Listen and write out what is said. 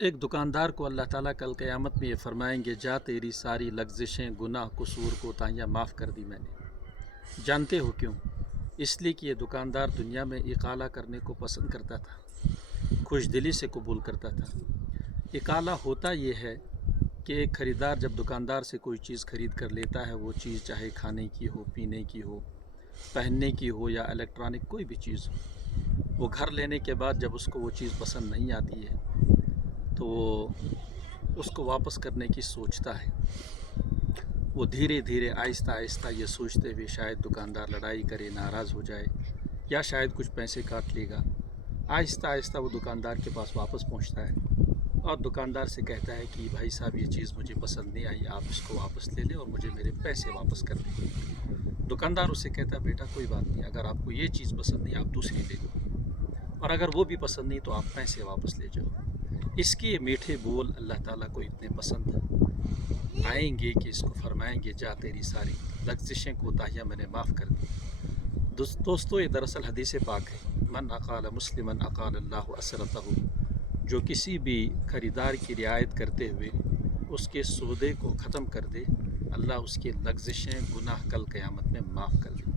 ایک دکاندار کو اللہ تعالیٰ کل قیامت میں یہ فرمائیں گے، جا تیری ساری لغزشیں، گناہ، قصور، کوتاہیاں معاف کر دی میں نے۔ جانتے ہو کیوں؟ اس لیے کہ یہ دکاندار دنیا میں اقالہ کرنے کو پسند کرتا تھا، خوش دلی سے قبول کرتا تھا۔ اقالہ ہوتا یہ ہے کہ ایک خریدار جب دکاندار سے کوئی چیز خرید کر لیتا ہے، وہ چیز چاہے کھانے کی ہو، پینے کی ہو، پہننے کی ہو یا الیکٹرانک کوئی بھی چیز ہو، وہ گھر لینے کے بعد جب اس کو وہ چیز پسند نہیں آتی ہے تو وہ اس کو واپس کرنے کی سوچتا ہے۔ وہ دھیرے دھیرے آہستہ آہستہ یہ سوچتے ہوئے شاید دکاندار لڑائی کرے، ناراض ہو جائے یا شاید کچھ پیسے کاٹ لے گا، آہستہ آہستہ وہ دکاندار کے پاس واپس پہنچتا ہے اور دکاندار سے کہتا ہے کہ بھائی صاحب یہ چیز مجھے پسند نہیں آئی، آپ اس کو واپس لے لیں اور مجھے میرے پیسے واپس کر دیں۔ دکاندار اسے کہتا ہے بیٹا کوئی بات نہیں، اگر آپ کو یہ چیز پسند نہیں آپ دوسری لے لو، اور اگر وہ بھی پسند نہیں تو آپ پیسے واپس لے جاؤ۔ اس کے میٹھے بول اللہ تعالیٰ کو اتنے پسند آئیں گے کہ اس کو فرمائیں گے، جا تیری ساری لغزشیں، کوتاہیاں میں نے معاف کر دی۔ دوستو، یہ دراصل حدیث پاک ہے، من اقال مسلمن اقال اللہ اسرتہ، جو کسی بھی خریدار کی رعایت کرتے ہوئے اس کے سودے کو ختم کر دے، اللہ اس کے لغزشیں، گناہ کل قیامت میں معاف کر دے۔